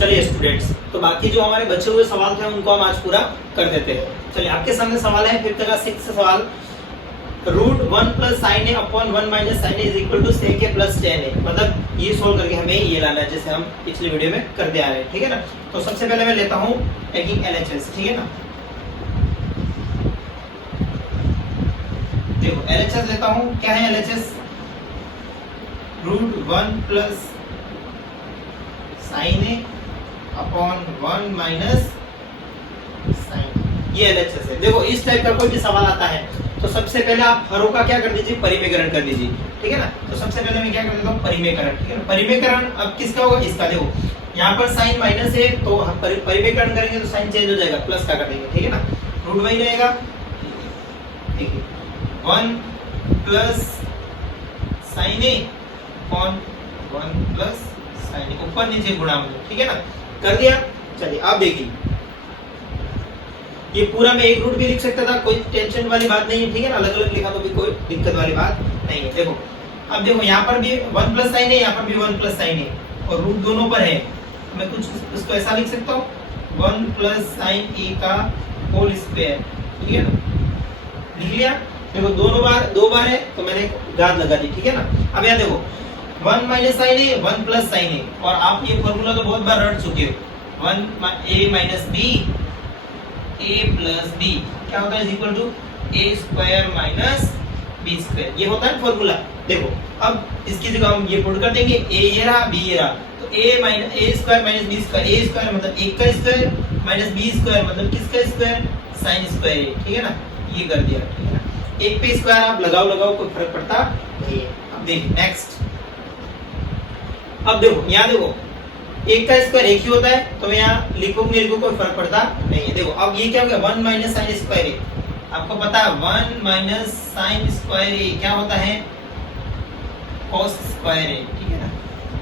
चलिए स्टूडेंट्स, तो बाकी जो हमारे बचे हुए सवाल थे उनको हम आज पूरा कर देते हैं। चलिए आपके सामने सवाल है 5th का 6th सवाल, √1 + sin a / 1 - sin a = sec a + tan a। मतलब ये सोल्व करके हमें ये लाना है जैसे हम पिछले वीडियो में करते आ रहे हैं, ठीक है ना। तो सबसे पहले मैं लेता हूँ टेकिंग LHS, ठीक है ना। देखो LHS लेता हूँ, क्या है LHS, √1 + sin a / 1 - sin, ये LHS है। देखो इस टाइप का कोई भी सवाल आता है तो सबसे पहले आप हरों का क्या कर दीजिए, परिमेयकरण कर दीजिए, ठीक है ना। तो सबसे पहले मैं क्या कर देता हूँ, परिमेयकरण, ठीक है ना। परिमेयकरण अब किसका होगा, इसका। देखो यहाँ पर साइन माइनस है तो हम परिमेयकरण करेंगे तो साइन चेंज हो जाएगा, प्लस का कर देंगे, ठीक है ना। रूट वही रहेगा, ठीक है, 1 + sin a / 1 + sin a, ऊपर नीचे गुणा में, ठीक है ना, कर दिया। चलिए आप देखिए ये पूरा मैं एक रूट भी लिख सकता था, कोई टेंशन वाली बात नहीं है, ठीक है ना। अलग अलग लिखा तो भी कोई दिक्कत वाली बात नहीं है। देखो अब देखो यहाँ पर भी 1 + sin a, यहाँ पर भी 1 + sin a और रूट दोनों पर है, तो मैं कुछ इसको ऐसा लिख सकता हूँ 1 + sin a का होल स्क्वायर, ठीक है ना, लिख लिया। देखो दो बार है तो मैंने घात लगा दी, ठीक है ना। अब यहाँ देखो 1 - sin a 1 + sin a, और आप ये फॉर्मूला तो बहुत बार रट चुके हो, 1 a - b a + b क्या होता है, इक्वल टू a² - b², ये होता है फॉर्मूला। देखो अब इसकी जगह हम ये पुट कर देंगे, a ये रहा, b ये रहा, तो a² - b², a² मतलब 1 का स्क्वायर माइनस b² मतलब किसका स्क्वायर, sin स्क्वायर, ठीक है ना, ये कर दिया, ठीक है ना। एक पे स्क्वायर आप लगाओ कोई फर्क पड़ता नहीं है। अब देखिए नेक्स्ट, अब देखो यहाँ देखो एक का स्क्वायर एक ही होता है, तो मैं यहाँ लिखूं नहीं लिखूं कोई फर्क पड़ता नहीं है। देखो अब ये क्या हो गया, 1 - sin स्क्वायर a, आपको पता है 1 - sin स्क्वायर a क्या होता है, cos स्क्वायर a, ठीक है ना,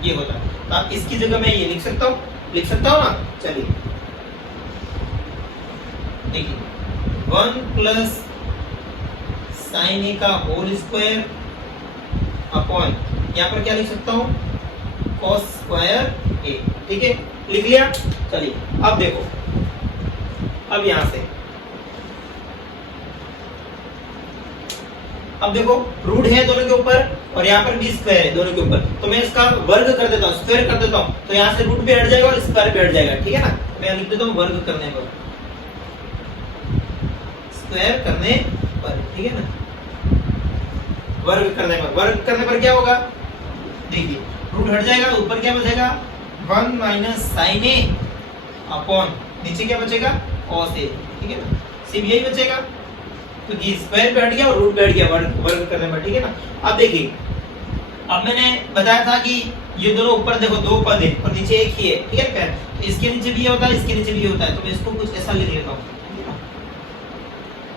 ये होता है। तो आप इसकी जगह मैं ये लिख सकता हूँ ना। चलिए देखिए 1 + sin a का होल स्क्वायर अपॉन, यहाँ पर क्या लिख सकता हूँ, cos स्क्वायर a, ठीक है, लिख लिया। चलिए अब देखो, अब यहां से अब देखो रूट है दोनों के ऊपर और यहाँ पर b² है दोनों के ऊपर, तो मैं इसका वर्ग कर देता हूँ, स्क्वायर कर देता हूँ, तो यहाँ से रूट भी हट जाएगा और स्क्वायर भी हट जाएगा, ठीक है ना। मैं लिख देता हूँ वर्ग करने पर, स्क्वायर करने पर, ठीक है ना, वर्ग करने पर क्या होगा, देखिए रूट हट जाएगा, ऊपर क्या बचेगा, 1 - sin a अपॉन नीचे क्या बचेगा, cos a, ठीक है ना, सिर्फ यही बचेगा, क्योंकि स्क्वायर पे हट गया और रूट पे हट गया वर्ग करने पर, ठीक है ना। अब देखिए अब मैंने बताया था कि ये दोनों ऊपर देखो दो पद है और नीचे एक ही है, ठीक है, तो इसके नीचे भी ये होता है, इसके नीचे भी ये होता है, तो मैं इसको कुछ ऐसा लिख लेता हूँ, ठीक है ना,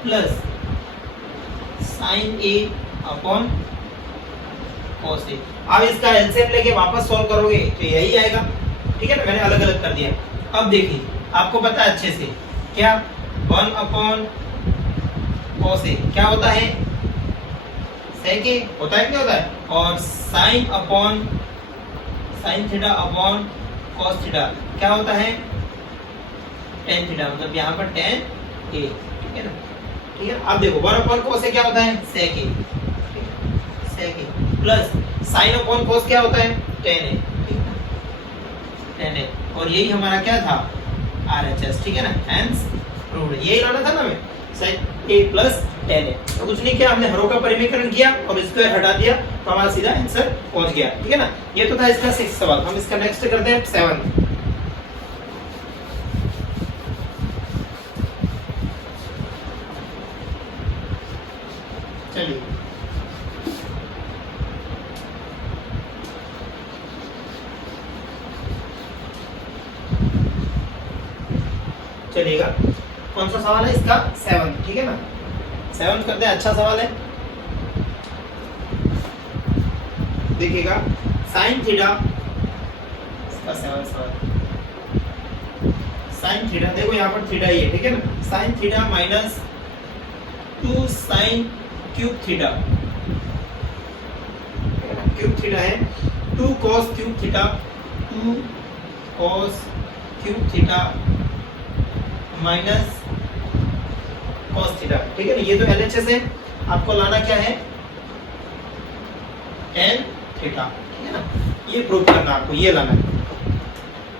plus sin a upon cos a। अब इसका एलसीएम लेके वापस सॉल्व करोगे तो यही आएगा, ठीक है ना, मैंने अलग अलग कर दिया। अब देखिए आपको पता है अच्छे से क्या, 1 अपॉन cos a क्या होता है, sec a होता है, क्या होता है, और sin theta upon cos theta क्या होता है, tan थीटा, मतलब यहाँ पर tan a, ठीक है ना, ठीक है। अब देखो 1 अपॉन cos a क्या होता है, sec a plus sin upon cos क्या होता है, tan a, ठीक है, tan a, और यही हमारा क्या था, RHS, ठीक है ना, हेंस प्रूव्ड, यही लाना था ना मैं, sin a plus tan a। तो कुछ नहीं किया, हमने हरों का परिमेयकरण किया और स्क्वायर हटा दिया, तो हमारा सीधा आंसर पहुंच गया, ठीक है ना। ये तो था इसका 6th सवाल। हम इसका नेक्स्ट करते हैं 7th। चलिए चलिएगा, कौन सा सवाल है इसका, 7th, ठीक है ना। 7th करते हैं, अच्छा सवाल है, देखिएगा sin थीटा, इसका 7th सवाल, sin थीटा, देखो यहाँ पर थीटा ही है, ठीक है ना, sin theta minus 2 sin cube theta, cube theta है 2 cos cube theta, 2 cos cube theta minus cos theta, ठीक है ना। ये तो एलएचएस है, आपको लाना क्या है, टेन थीटा, ठीक है ना। ये प्रूव करना आपको, ये लाना है,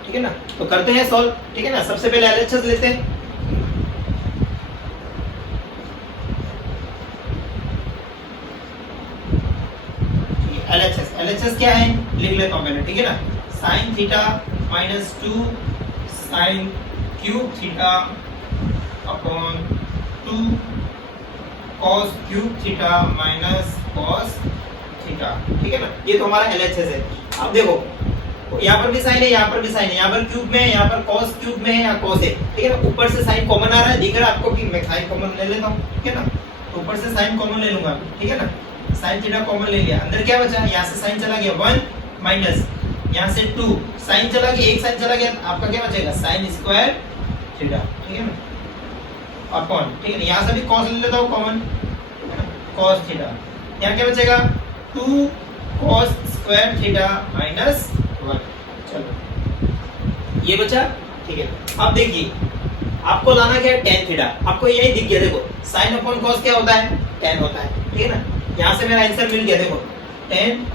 ठीक है ना। तो करते हैं सॉल्व, ठीक है ना। सबसे पहले एलएचएस लेते हैं। एलएचएस क्या है, लिख लेता हूं पहले, ठीक है ना। Sine theta minus 2 sine cube theta upon 2 cos cube theta minus cos theta, ठीक है ना। ये तो हमारा एलएचएस है। अब देखो यहाँ पर भी साइन है, यहाँ पर भी साइन है, यहाँ पर क्यूब में है, यहाँ पर कॉस क्यूब में है या कॉस है, ठीक है ना। ऊपर से साइन कॉमन आ रहा है, दिख रहा है आपको कि मैं साइन कॉमन ले लेता हूँ, ठीक है ना। तो ऊपर से साइन कॉमन ले लूंगा, ठीक है ना। साइन थीटा कॉमन ले लिया, अंदर क्या बचा, यहाँ से साइन चला गया 1 माइनस यहाँ से 2 साइन चला गया, एक साइन चला गया, आपका क्या बचेगा, साइन स्क्वायर थीटा, ठीक है ना, अपॉन, ठीक है ना। यहाँ से भी कॉस ले लेता हूँ कॉमन, कॉस थीटा, यहाँ क्या बचेगा 2 कॉस स्क्वायर थीटा माइनस 1, चलो ये बचा, ठीक है। अब देखिए आपको लाना क्या है, टेन थीटा। आपको यही दिख गया, देखो साइन अपॉन कॉस क्या होता है, टेन होता है, ठीक है ना। यहाँ से मेरा आंसर मिल गया, देखो टेन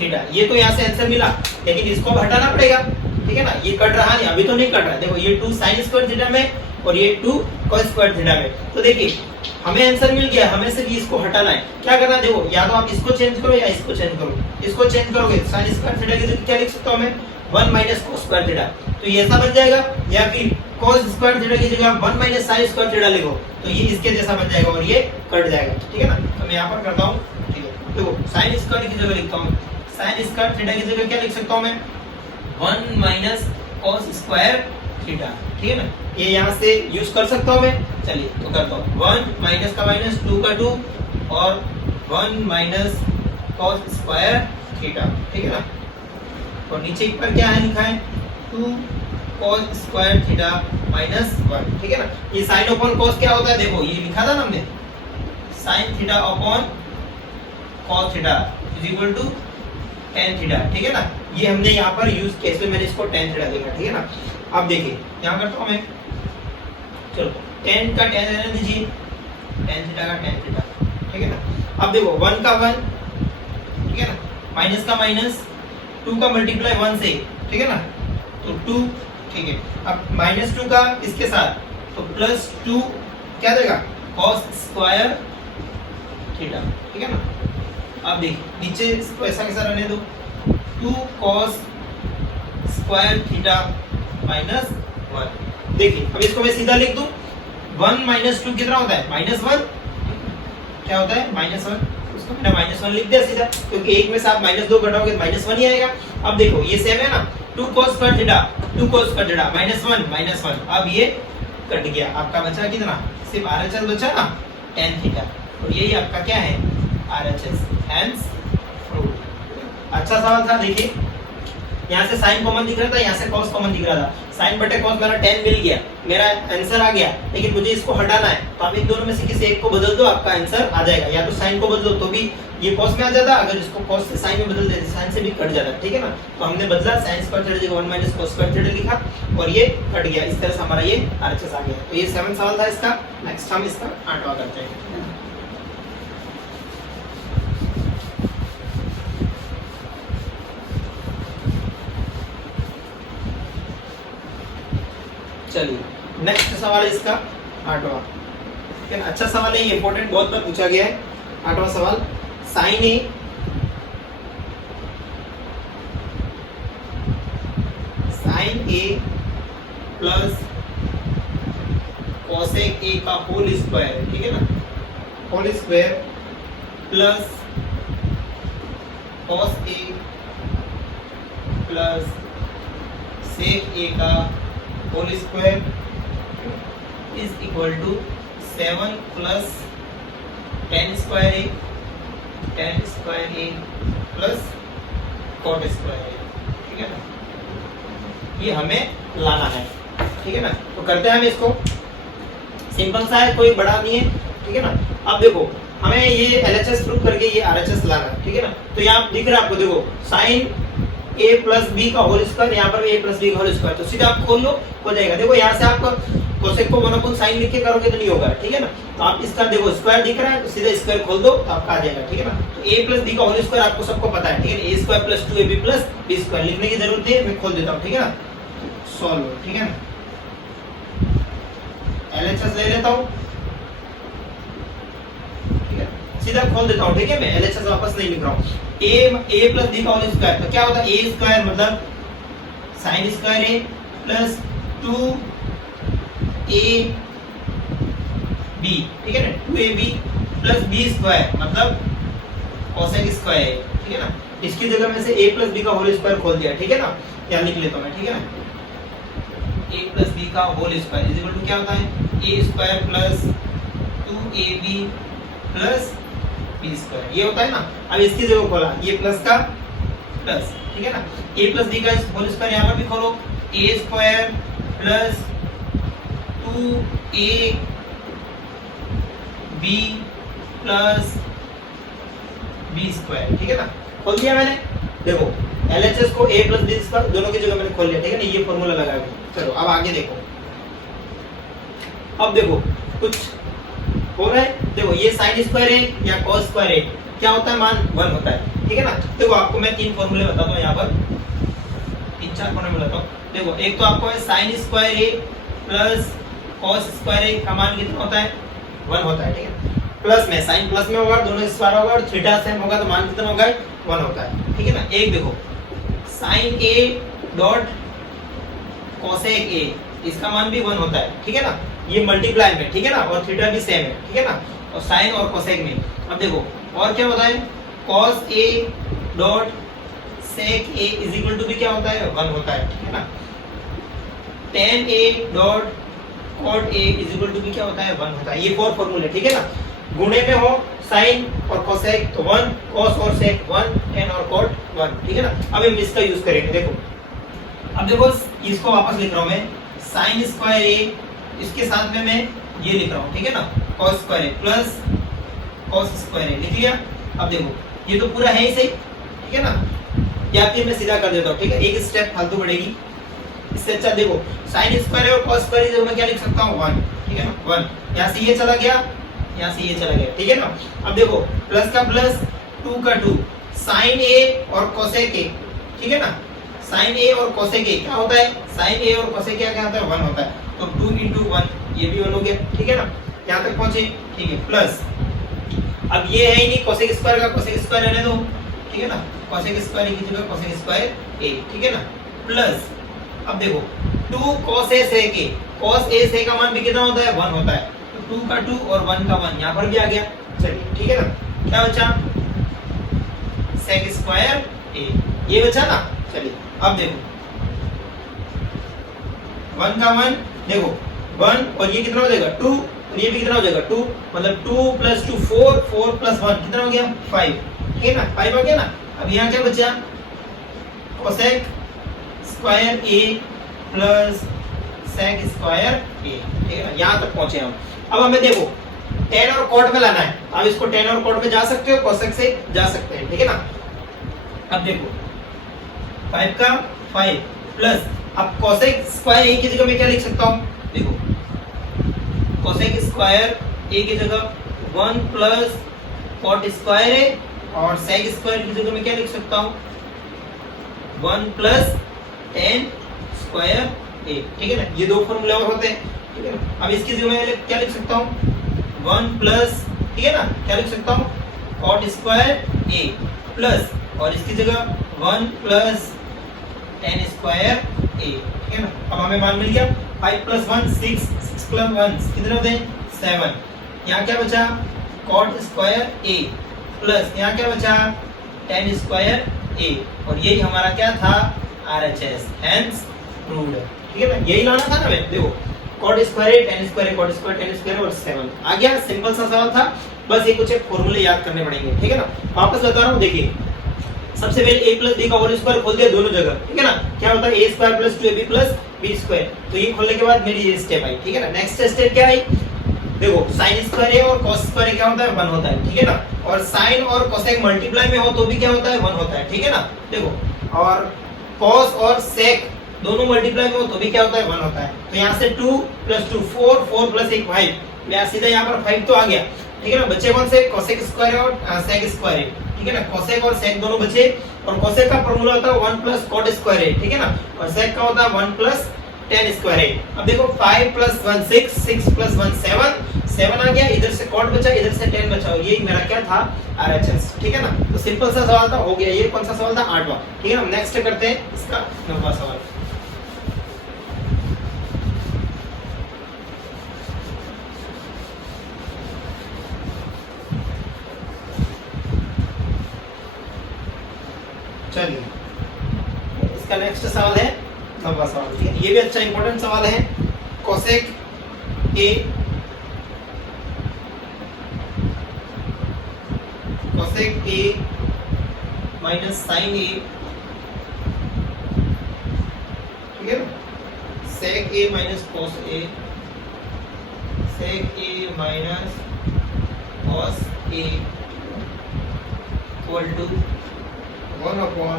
थीटा। ये तो यहाँ से आंसर मिला, लेकिन इसको अब हटाना पड़ेगा, ठीक है ना। ये कट रहा नहीं, अभी तो नहीं कट रहा, देखो ये 2 साइन स्क्वायर थीटा में और ये 2 कॉस स्क्वायर थीटा में। तो देखिए हमें आंसर मिल गया, हमें सिर्फ इसको हटाना है। क्या करना है, देखो या तो आप इसको चेंज करो या इसको चेंज करो। इसको चेंज करोगे साइन स्क्वायर थीटा की जगह क्या लिख सकता हूं मैं, 1 माइनस कॉस स्क्वायर थीटा, तो ये ऐसा बन जाएगा। या फिर कॉस स्क्वायर थीटा की जगह आप 1 माइनस साइन स्क्वायर थीटा लिखो, तो ये इसके जैसा बन जाएगा और ये कट जाएगा, ठीक है ना। तो मैं यहाँ पर करता हूँ, ठीक है। देखो साइन स्क्वायर की जगह लिखता हूँ, साइन स्क्वायर थीटा की जगह क्या लिख सकता हूँ मैं, 1 माइनस कॉस स्क्वायर थीटा, ठीक है ना। ये यहाँ से यूज कर सकता हूँ मैं, चलिए तो करता हूँ। 1 माइनस का माइनस, 2 का 2 और 1 माइनस कॉस स्क्वायर थीटा, ठीक है ना। और नीचे पर क्या है लिखा है, 2 कॉस स्क्वायर थीटा माइनस 1, ठीक है ना। ये साइन अपॉन कॉस क्या होता है, देखो ये लिखा था ना हमने, sine theta upon cos theta is equal to tan theta, ठीक है ना। ये हमने यहाँ पर यूज किया, इसलिए मैंने इसको tan थीटा लिखा, ठीक है ना। अब देखिए यहाँ करता हूँ मैं, चलो tan का tan रहने दीजिए, tan थीटा का tan थीटा, ठीक है ना। अब देखो 1 का 1, ठीक है ना, माइनस का माइनस, 2 का मल्टीप्लाई 1 से, ठीक है ना, तो 2, ठीक है। अब माइनस 2 का इसके साथ, तो प्लस 2 क्या देगा, cos स्क्वायर थीटा, ठीक है ना। अब देखिए नीचे इसको ऐसा कैसा रहने दो, 2 cos स्क्वायर थीटा माइनस 1। देखिए अब इसको मैं सीधा लिख दूं, 1 माइनस 2 कितना होता है, -1, क्या होता है -1, उसको मैंने -1 लिख दिया सीधा, क्योंकि एक में से आप -2 घटाओगे -1 ही आएगा। अब देखो ये सेम है ना, 2 cos square theta, 2 cos square theta -1, अब ये कट गया, आपका बचा कितना, सिर्फ RHS बचा ना, tan थीटा, और यही आपका क्या है, RHS, हेंस प्रूव्ड। अच्छा सवाल था। देखिए यहाँ से साइन कॉमन दिख रहा था, यहाँ से कॉस कॉमन दिख रहा था, साइन बटे कॉस मेरा 10 मिल गया, मेरा आंसर आ गया, लेकिन मुझे इसको हटाना है, तो आप इन दोनों में से किसी एक को बदल दो, आपका आंसर आ जाएगा। या तो साइन को बदलो तो भी ये कॉस में आ जाता, अगर इसको कॉस से साइन में बदल देते साइन से भी कट जाता, ठीक है ना। तो हमने बदला, साइन स्क्वायर थीटा जगह 1 माइनस कॉस स्क्वायर थीटा लिखा और ये कट गया, इस तरह से हमारा ये RHS आ गया। तो ये 7 सवाल था इसका। नेक्स्ट हम इसका 8वां करते हैं। चलिए नेक्स्ट सवाल है इसका 8वां, ठीक है ना। अच्छा सवाल है, ये इंपॉर्टेंट बहुत बार पूछा गया है। 8वां सवाल, sine A plus cosec A का होल स्क्वायर, ठीक है ना, whole square plus cos A plus sec A का whole square is equal to 7 plus tan square A plus cot square A, ठीक है ना। ये हमें लाना है, ठीक है ना। तो करते हैं हम इसको, सिंपल सा है, कोई बड़ा नहीं है, ठीक है ना। अब देखो हमें ये LHS प्रूव करके ये RHS लाना है, ठीक है ना। तो यहाँ दिख रहा है आपको, देखो साइन ए प्लस बी का होल स्क्वायर, यहाँ पर भी ए प्लस बी का होल स्क्वायर, तो सीधा आप खोल लो, हो जाएगा। देखो यहाँ से आप कोसेक को 1 अपॉन साइन लिख के करोगे तो नहीं होगा, ठीक है ना। तो आप इसका देखो स्क्वायर दिख रहा है, तो सीधे स्क्वायर खोल दो तो आपका आ जाएगा, ठीक है ना। तो ए प्लस बी का होल स्क्वायर आपको सबको पता है, ठीक है। A square plus 2ab plus B square लिखने की जरूरत नहीं है, मैं खोल देता हूँ, ठीक है ना। सॉल्व, ठीक है ना। एलएचएस ले लेता हूँ, ठीक है, सीधा खोल देता हूँ, ठीक है। मैं एलएचएस वापस नहीं लिख रहा हूँ। ए प्लस बी का होल स्क्वायर, तो क्या होता है, ए स्क्वायर मतलब sine square A plus 2ab, ठीक है ना, 2ab प्लस बी स्क्वायर मतलब कोसेक स्क्वायर है, ठीक है ना। इसकी जगह में से a प्लस बी का होल स्क्वायर खोल दिया, ठीक है ना। क्या लिख लेता हूँ मैं, ठीक है ना। a प्लस बी का whole square is equal to क्या होता है, a square plus 2ab plus B square, ये होता है ना। अब इसकी जगह खोला, ये प्लस का प्लस, ठीक है ना। a प्लस बी का होल स्क्वायर यहाँ पर भी खोलो, a square plus 2ab plus B square, ठीक है ना। खोल दिया मैंने, देखो एलएचएस को a प्लस बी स्क्वायर दोनों की जगह मैंने खोल लिया, ठीक है ना। ये फॉर्मूला लगा के चलो अब आगे देखो। अब देखो कुछ हो रहा है, देखो ये साइन स्क्वायर है या कॉस स्क्वायर है, क्या होता है, मान 1 होता है, ठीक है ना। देखो आपको मैं 3 फॉर्मूले बताता हूँ, यहाँ पर 3-4 फॉर्मूले बताता हूँ। देखो एक तो आपको है sine square A plus cos square ए का मान कितना होता है, 1 होता है, ठीक है। प्लस में साइन प्लस में होगा, दोनों स्क्वायर होगा और थीटा सेम होगा तो मान कितना होगा, 1 होता है, ठीक है ना। एक देखो sine a dot cosec a, इसका मान भी 1 होता है, ठीक है ना। ये मल्टीप्लाई में, ठीक है ना, और थीटा भी सेम है, ठीक है ना, और साइन और कोसेक में। अब देखो और क्या होता है, cos a dot sec a is equal to भी क्या होता है, 1 होता है, ठीक है ना। Tan a dot cot a is equal to भी क्या होता है, 1 होता है। ये 4 फॉर्मूले, ठीक है ना। गुणे में हो साइन और कोसेक तो 1, कॉस और सेक 1, टेन और कॉट 1, ठीक है ना। अब हम इसका यूज करेंगे, देखो अब देखो इसको वापस लिख रहा हूं मैं, साइन स्क्वायर ए, इसके साथ में मैं ये लिख रहा हूं, ठीक है ना, cos square A plus cos square ए लिख लिया। अब देखो ये तो पूरा है ही सही, ठीक है ना। या फिर मैं सीधा कर देता हूं, ठीक है, एक स्टेप फालतू बढ़ेगी, इससे अच्छा देखो साइन स्क्वायर है और कॉस स्क्वायर है, मैं क्या लिख सकता हूं, 1, ठीक है ना। 1 यहां से ये चला गया, यहां से ये चला गया, ठीक है ना। अब देखो प्लस का प्लस 2 का 2, साइन ए और कोसेक ए, ठीक है ना। साइन ए और कोसेक ए क्या होता है, साइन ए और कोसेक ए क्या होता है, 1 होता है, तो 2 × 1 ये भी 1 हो गया, ठीक है ना। यहां तक पहुंचे, ठीक है। प्लस अब ये है ही नहीं, कोसेक स्क्वायर का कोसेक स्क्वायर रहने दो, ठीक है ना। कोसेक स्क्वायर की जगह कोसेक स्क्वायर ए, ठीक है ना। प्लस अब देखो 2 cos a sec a, cos a sec का मान भी कितना होता है, 1 होता है, तो 2 का 2 और 1 का 1 यहाँ पर भी आ गया, चलिए ठीक है ना। क्या बचा, sec स्क्वायर a, ये बचा ना। चलिए अब देखो 1 का 1, देखो 1 और ये कितना हो जाएगा 2, और ये भी कितना हो जाएगा 2, मतलब 2 + 2 4, 4 + 1 कितना हो गया 5, ठीक है ना, 5 हो गया ना। अब यहाँ क्या बचा, cosec square a plus sec square a, ठीक है ना। यहाँ तक पहुंचे हम। अब हमें देखो tan और cot में लाना है, अब इसको tan और cot में जा सकते हो, cosec से जा सकते हैं, ठीक है ना। अब देखो 5 का 5 प्लस, अब cosec स्क्वायर a की जगह मैं क्या लिख सकता हूँ, देखो cosec स्क्वायर a की जगह 1 प्लस cot स्क्वायर a, और sec स्क्वायर की जगह मैं क्या लिख सकता हूँ 1 प्लस tan स्क्वायर a, ठीक है ना। ये दो फॉर्मूले और होते हैं, ठीक है ना। अब इसकी जगह मैं क्या लिख सकता हूँ 1 प्लस, ठीक है ना, क्या लिख सकता हूँ cot स्क्वायर a प्लस, और इसकी जगह 1 प्लस tan स्क्वायर a, ठीक है ना। अब हमें मान मिल गया 5 + 1 6, 6 + 1 कितने होते हैं 7। यहाँ क्या बचा cot स्क्वायर a प्लस, यहाँ क्या बचा tan स्क्वायर a, और यही हमारा क्या था RHS, हेंस प्रूव्ड, ठीक है ना। यही लाना था ना मैं, देखो cot square tan square cot square tan square और 7 आ गया। सिंपल सा सवाल था, बस ये कुछ एक फॉर्मूले याद करने पड़ेंगे, ठीक है ना। वापस बता रहा हूँ, देखिए सबसे पहले a + b का होल स्क्वायर खोल दिया दोनों जगह, ठीक है ना। क्या होता है a² + 2ab + b स्क्वायर, तो ये खोलने के बाद मेरी ये स्टेप आई, ठीक है ना। नेक्स्ट स्टेप क्या आई, देखो sin स्क्वायर a और cos स्क्वायर क्या होता है 1 होता है, ठीक है ना। और sin और cosec मल्टीप्लाई में हो तो भी क्या होता है 1 होता है, ठीक है ना। देखो और cos और sec दोनों मल्टीप्लाई में हो तो भी क्या होता है 1 होता है। तो यहाँ से 2 + 2 4 4 + 1 5, मैं सीधा यहाँ पर 5 तो आ गया, ठीक है ना। बचे कौन से cosec स्क्वायर और sec स्क्वायर है, ठीक है ना। cosec और sec दोनों बचे और cosec का फार्मूला होता है 1 + cot स्क्वायर है, ठीक है ना। और sec का होता है 1 + tan स्क्वायर है। अब देखो 5 + 1 6 6 + 1 7 7 आ गया, इधर से cot बचा, इधर से tan बचा, और ये मेरा क्या था RHS, ठीक है ना। तो सिंपल सा सवाल था, हो गया। ये कौन सा सवाल था 8वां, ठीक है ना। नेक्स्ट करते हैं इसका 9वां सवाल। चलिए इसका नेक्स्ट सवाल है 9वां सवाल, ठीक है। ये भी अच्छा इंपॉर्टेंट सवाल है। cosec a minus sin a, ठीक है ना। sec a minus cos a, sec a minus cos a equal to 1 upon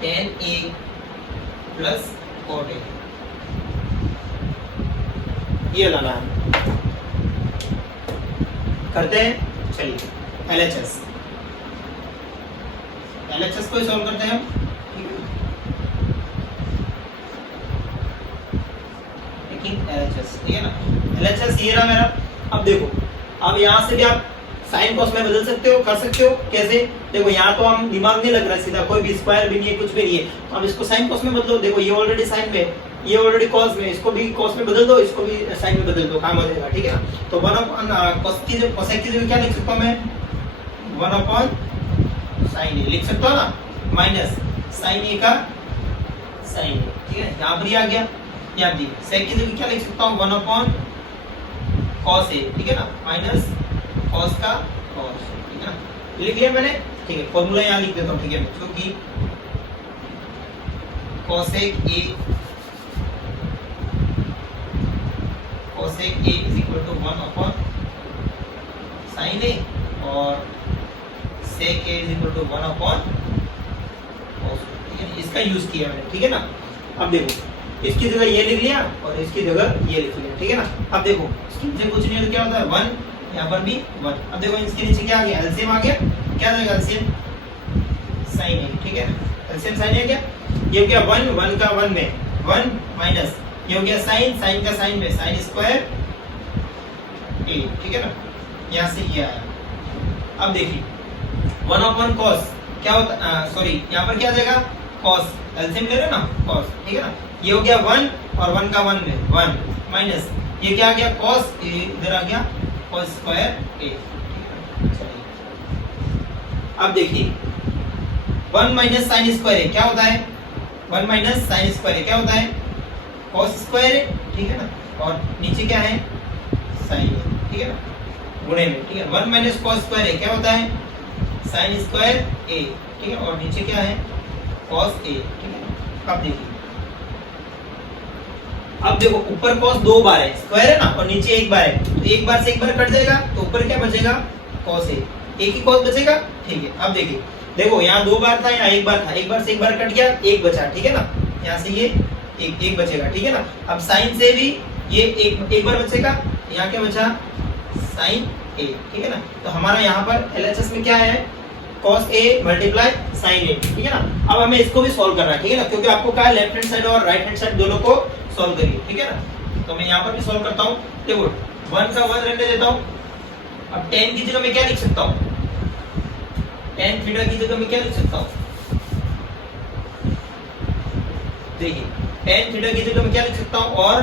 tan a plus cot a, ये लाना है। करते हैं, चलिए LHS को सॉल्व करते हैं हम, LHS, ठीक है ना। LHS ये रहा मेरा। अब देखो, अब यहाँ से भी आप साइन कॉस में बदल सकते हो, कर सकते हो। कैसे? देखो यहाँ तो हम दिमाग नहीं लग रहा है, सीधा कोई भी स्क्वायर भी नहीं है, कुछ भी नहीं है। अब इसको साइन कॉस में बदलो। देखो ये ऑलरेडी साइन में, ये ऑलरेडी कॉस में, इसको भी कॉस में बदल दो, इसको भी साइन में बदल दो, काम हो जाएगा, ठीक है ना। तो 1 cos की जगह क्या लिख सकता हूँ मैं? 1 sin a लिख सकता हूँ ना, माइनस sin a का sin a, ठीक है। यहाँ पर ही आ गया। यहाँ भी sec की जगह क्या लिख सकता हूँ? 1 cos a, ठीक है ना, माइनस cos का cos, ठीक है ना। लिख लिया मैंने, ठीक है। फॉर्मूला यहाँ लिख देता हूँ, ठीक है, क्योंकि cosec a is equal to 1 sin a और sec a is equal to 1 cos, ठीक है। इसका यूज किया मैंने, ठीक है ना। अब देखो इसकी जगह ये लिख लिया और इसकी जगह ये लिख लिया, ठीक है ना। अब देखो इसकी नीचे कुछ नहीं है तो क्या होता है 1, यहाँ पर भी 1। अब देखो इसके नीचे क्या आ गया? एलसीएम आ गया। क्या आ जाएगा एलसीएम? sin a, ठीक है। एलसीएम sin a क्या? ये हो गया 1 का 1 में 1 माइनस ये हो गया sin का sin में sin स्क्वायर a, ठीक है ना। यहाँ से ये आया। अब देखिए 1 cos क्या होता, सॉरी यहाँ पर क्या आ जाएगा? cos, एलसीएम ले रहे ना, cos, ठीक है ना। ये हो गया 1 और 1 का 1 में 1 माइनस ये क्या आ गया? cos a, इधर आ गया cos स्क्वायर a। अब देखिए 1 माइनस sin स्क्वायर क्या होता है? 1 माइनस sin स्क्वायर क्या होता है? cos स्क्वायर, ठीक है ना। और नीचे क्या है? sin, ठीक है ना, गुणे में, ठीक है। 1 माइनस cos स्क्वायर क्या होता है? sin स्क्वायर a, ठीक है। और नीचे क्या है? cos a, ठीक है। अब देखिए, अब देखो ऊपर cos 2 बार है, स्क्वायर है ना, और नीचे 1 बार है, तो 1 बार से 1 बार कट जाएगा, तो ऊपर क्या बचेगा? cos a, एक ही cos बचेगा, ठीक है। अब देखिए, देखो यहाँ 2 बार था, यहाँ 1 बार था, 1 बार से 1 बार कट गया, 1 बचा, ठीक है ना। यहाँ से ये एक बचेगा, ठीक है ना। अब sin से भी ये एक बार बचेगा, यहाँ क्या बचा? sin a, ठीक है ना। तो हमारा यहाँ पर LHS में क्या है? cos a multiply sin a, ठीक है ना। अब हमें इसको भी सॉल्व करना है, ठीक है ना, क्योंकि आपको क्या है लेफ्ट हैंड साइड और राइट हैंड साइड दोनों को सॉल्व करिए, ठीक है ना। तो मैं यहाँ पर भी सॉल्व करता हूँ। देखो 1 का 1 रहने देता हूँ। अब tan की जगह मैं क्या लिख सकता हूँ? tan थीटा की जगह मैं क्या लिख सकता हूँ? देखिए tan थीटा की जगह मैं क्या लिख सकता हूँ? और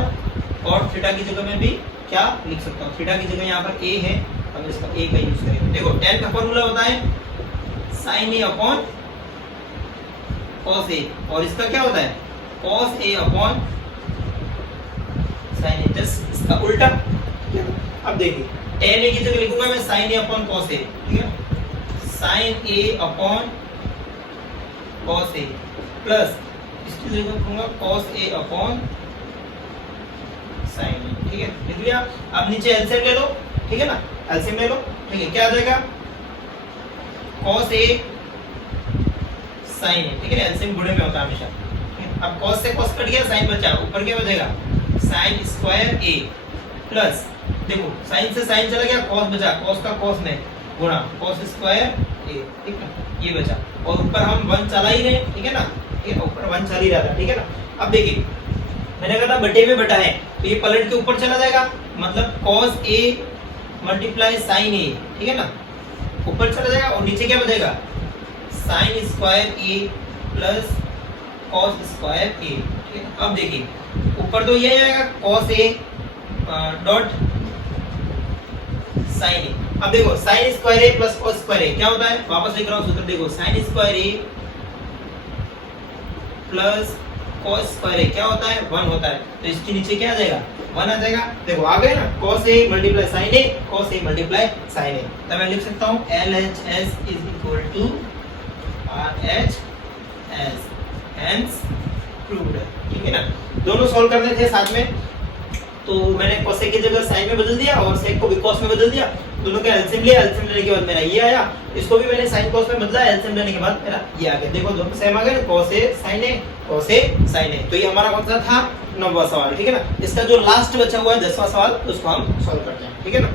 cot थीटा की जगह में भी क्या लिख सकता हूँ? थीटा की जगह यहाँ पर a है, हम इसका a का यूज करेंगे। देखो tan का फॉर्मूला होता है sin a upon cos a, और इसका क्या होता है? cos a upon sin a, just इसका उल्टा। अब देखिए tan a की जगह लिखूंगा मैं sin a upon cos a, ठीक है। sin a upon cos a plus इसकी जगह लिखूंगा cos a upon sin a, ठीक है, लिख लिया। अब नीचे एलसीएम ले लो, ठीक है ना, एलसीएम ले लो, ठीक है। क्या आ जाएगा? cos a साइन है, ठीक है ना, एलसीएम गुणे में होता है हमेशा। अब cos से cos कट गया, साइन बचा, ऊपर क्या बचेगा साइन स्क्वायर a प्लस, देखो साइन से साइन चला गया, cos बचा, cos का cos में गुणा cos स्क्वायर a, ठीक है, ये बचा, और ऊपर हम 1 चला ही रहे, ठीक है ना, ये ऊपर 1 चल ही रहा था, ठीक है ना। अब देखिए मैंने कहा था बटे में बटा है, तो ये पलट के ऊपर चला जाएगा, मतलब cos a multiply sine a, ठीक है ना, ऊपर चला जाएगा, और नीचे क्या बचेगा sign square a plus cos square a, ठीक है। अब देखिए ऊपर तो ये आएगा cos a dot sine a। अब देखो sine square a plus cos square a क्या होता है, वापस लिख रहा हूँ सूत्र, देखो sine square a plus cos square a क्या होता है 1 होता है, तो इसके नीचे क्या आ जाएगा 1 आ जाएगा। देखो आ गया ना, cos a multiply sin a, cos a multiply sin a, तब मैं लिख सकता हूँ LHS is equal to RHS, hence proved, ठीक है ना। दोनों सॉल्व करने थे साथ में, तो मैंने cos a की जगह sin में बदल दिया और sec को भी cos में बदल दिया, दोनों का एलसीएम लिया, एलसीएम लेने के बाद मेरा ये आया, इसको भी मैंने sin cos में बदला, एलसीएम लेने के बाद मेरा ये आ गया। देखो दोनों सेम आ गए, cos a sin a, cos a sin a। तो ये हमारा कौन सा था 9वां सवाल, ठीक है ना। इसका जो लास्ट बचा हुआ है 10वां सवाल, उसको हम सॉल्व करते हैं, ठीक है ना।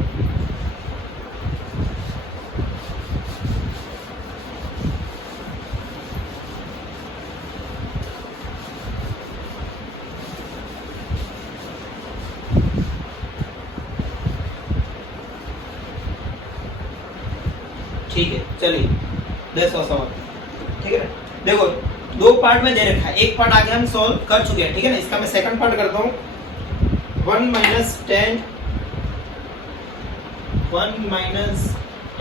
ठीक है, चलिए 10वां सवाल, ठीक है ना। देखो दो पार्ट में दे रखा है, एक पार्ट आगे हम सॉल्व कर चुके हैं, ठीक है ना। इसका मैं सेकंड पार्ट करता हूँ। 1 माइनस 10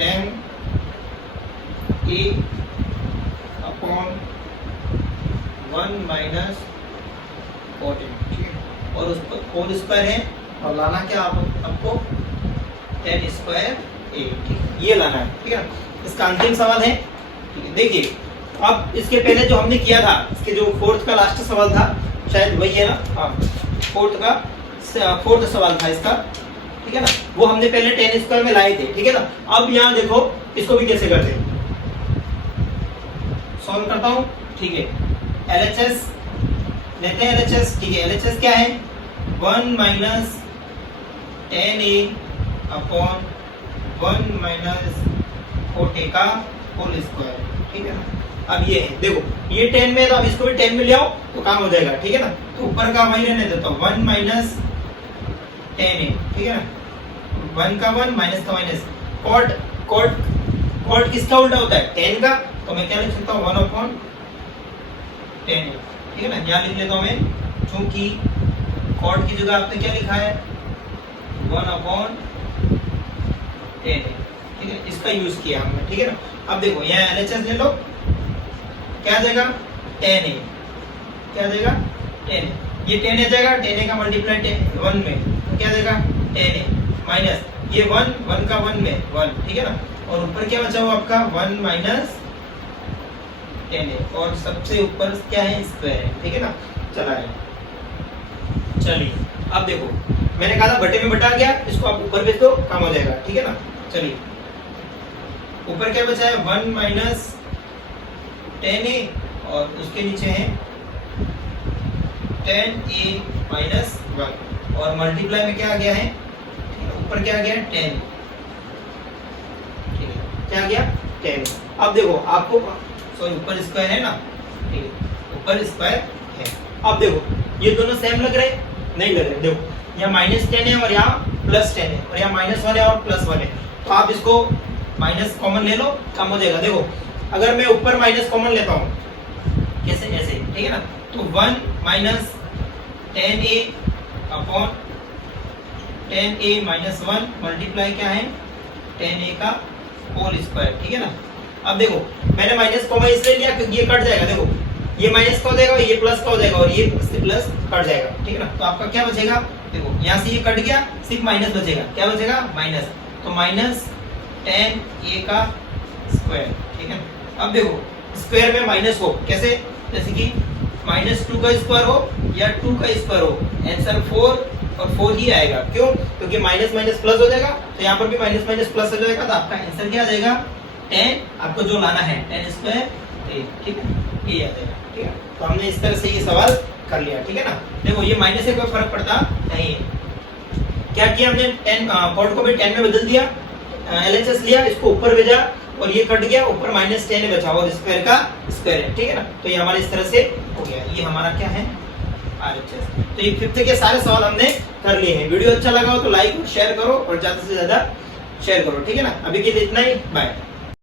a अपॉन 1 माइनस 14, ठीक है, और उस पर होल स्क्वायर है, और लाना क्या आपको 10 स्क्वायर a, ठीक है, ये लाना है, ठीक है ना। इसका अंतिम सवाल है, ठीक है। देखिए अब इसके पहले जो हमने किया था, इसके जो फोर्थ का लास्ट सवाल था, शायद वही है ना, हाँ फोर्थ सवाल था इसका, ठीक है ना, वो हमने पहले 10 स्क्वायर में लाए थे, ठीक है ना। अब यहाँ देखो इसको भी कैसे करते हैं, सॉल्व करता हूँ, ठीक है। LHS लेते हैं, LHS, ठीक है। LHS क्या है 1 माइनस 10a अपॉन 1 माइनस 40 का होल स्क्वायर, ठीक है ना। अब ये है, देखो ये 10 में, तो अब इसको भी 10 में ले आओ तो काम हो जाएगा, ठीक है ना। तो ऊपर का वही रहने देता हूँ 1 माइनस 10a, ठीक है ना, 1 का 1 माइनस का माइनस, कॉट किसका उल्टा होता है 10 का, तो मैं क्या लिख सकता हूँ 1 अपॉन 10a, ठीक है ना। यहाँ लिख लेता हूँ मैं, क्योंकि कॉट की जगह आपने क्या लिखा है 1 अपॉन 10a, ठीक है, इसका यूज किया हमने, ठीक है ना। अब देखो यहाँ LHS ले लो, क्या जाएगा 10a, क्या जाएगा 10a, ये 10 आ जाएगा, 10a का मल्टीप्लाई 1 में, तो क्या जाएगा 10a माइनस ये 1 का 1 में 1, ठीक है ना, और ऊपर क्या बचा हुआ आपका 1 माइनस 10a, और सबसे ऊपर क्या है स्क्वायर है, ठीक है ना। चला है, चलिए अब देखो मैंने कहा था बटे में बटा गया, इसको आप ऊपर भेज दो, काम हो जाएगा, ठीक है ना। चलिए ऊपर क्या बचा है 1 माइनस 10a, और उसके नीचे है 10a माइनस 1, और मल्टीप्लाई में क्या आ गया है, ऊपर क्या आ गया 10, ठीक है, क्या आ गया 10। अब देखो आपको, सॉरी ऊपर स्क्वायर है ना, ठीक है, ऊपर स्क्वायर है। अब देखो ये दोनों सेम लग रहे, नहीं लग रहे, देखो यहाँ -10 है और यहाँ +10 है, और यहाँ -1 है और +1 है, तो आप इसको माइनस कॉमन ले लो, कम हो जाएगा। देखो अगर मैं ऊपर माइनस कॉमन लेता हूँ, कैसे ऐसे, ठीक है ना, तो 1 minus 10a upon 10a minus 1 multiply क्या है 10a का होल स्क्वायर, ठीक है ना। अब देखो मैंने माइनस कॉमन इसलिए लिया क्योंकि ये कट जाएगा, देखो ये माइनस का हो जाएगा, ये प्लस का हो जाएगा, और ये प्लस कट जाएगा, ठीक है ना। तो आपका क्या बचेगा, देखो यहाँ से ये कट गया, सिर्फ माइनस बचेगा, क्या बचेगा माइनस, तो माइनस 10a का स्क्वायर, ठीक है। अब देखो स्क्वायर में माइनस हो, कैसे, जैसे कि -2 का स्क्वायर हो या 2 का स्क्वायर हो, आंसर 4 और 4 ही आएगा। क्यों, क्योंकि माइनस माइनस प्लस हो जाएगा, तो यहाँ पर भी माइनस माइनस प्लस हो जाएगा, तो आपका आंसर क्या आ जाएगा 10, आपको जो लाना है 10 स्क्वायर, ठीक है। ये आ जाएगा, ठीक है। तो हमने इस तरह से ये सवाल कर लिया, ठीक है ना। देखो ये माइनस से कोई फर्क पड़ता नहीं है। क्या किया हमने 10 4 को भी 10 में बदल दिया, एलएचएस लिया, इसको ऊपर भेजा और ये कट गया, ऊपर -10 बचा और स्क्वायर का स्क्वायर है, ठीक है ना। तो ये हमारे इस तरह से हो गया, ये हमारा क्या है आरएचएस। तो ये फिफ्थ के सारे सवाल हमने कर लिए हैं। वीडियो अच्छा लगा हो तो लाइक और शेयर करो और ज्यादा से ज्यादा शेयर करो, ठीक है ना। अभी के लिए इतना ही, बाय।